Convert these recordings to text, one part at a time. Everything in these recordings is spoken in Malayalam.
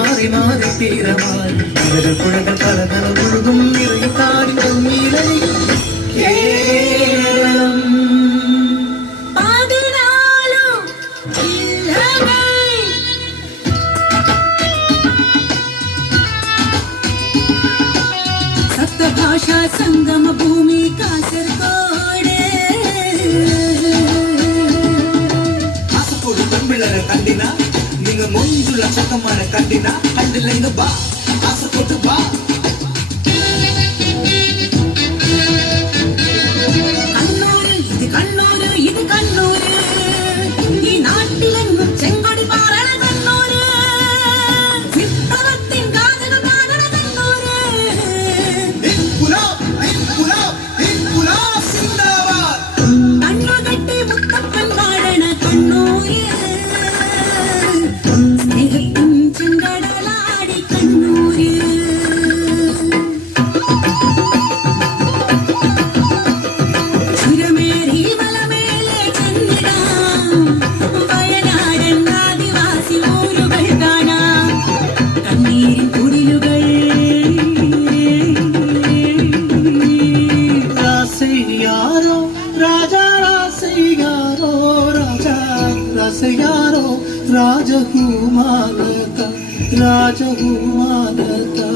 മാറി മാറി തീരമായി പുഴകൾ കലകല ഒഴുകും നിറയുകാരി കേരളം സപ്തഭാഷാ സംഗമ ഭൂമി കാസർഗോഡ് കാസർഗോഡ് പെൺപിള്ളേരെ കണ്ടിന നിങ്ങൾ മൊഞ്ചുള്ള ചക്കന്മാരെ കണ്ടിന കണ്ടില്ലെങ്കിൽ ബാ കാസർഗോഡ് ബാ यारो राजकुमारता राजकुमारता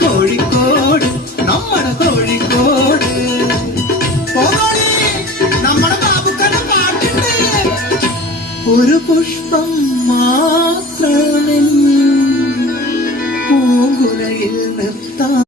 കോഴിക്കോട് നമ്മുടെ കോഴിക്കോട് നമ്മുടെ ബാബുക്കന്റെ പാട്ടുണ്ട് ഒരു പുഷ്പം മാത്രമേ പൂങ്കുലയിൽ നിർത്താം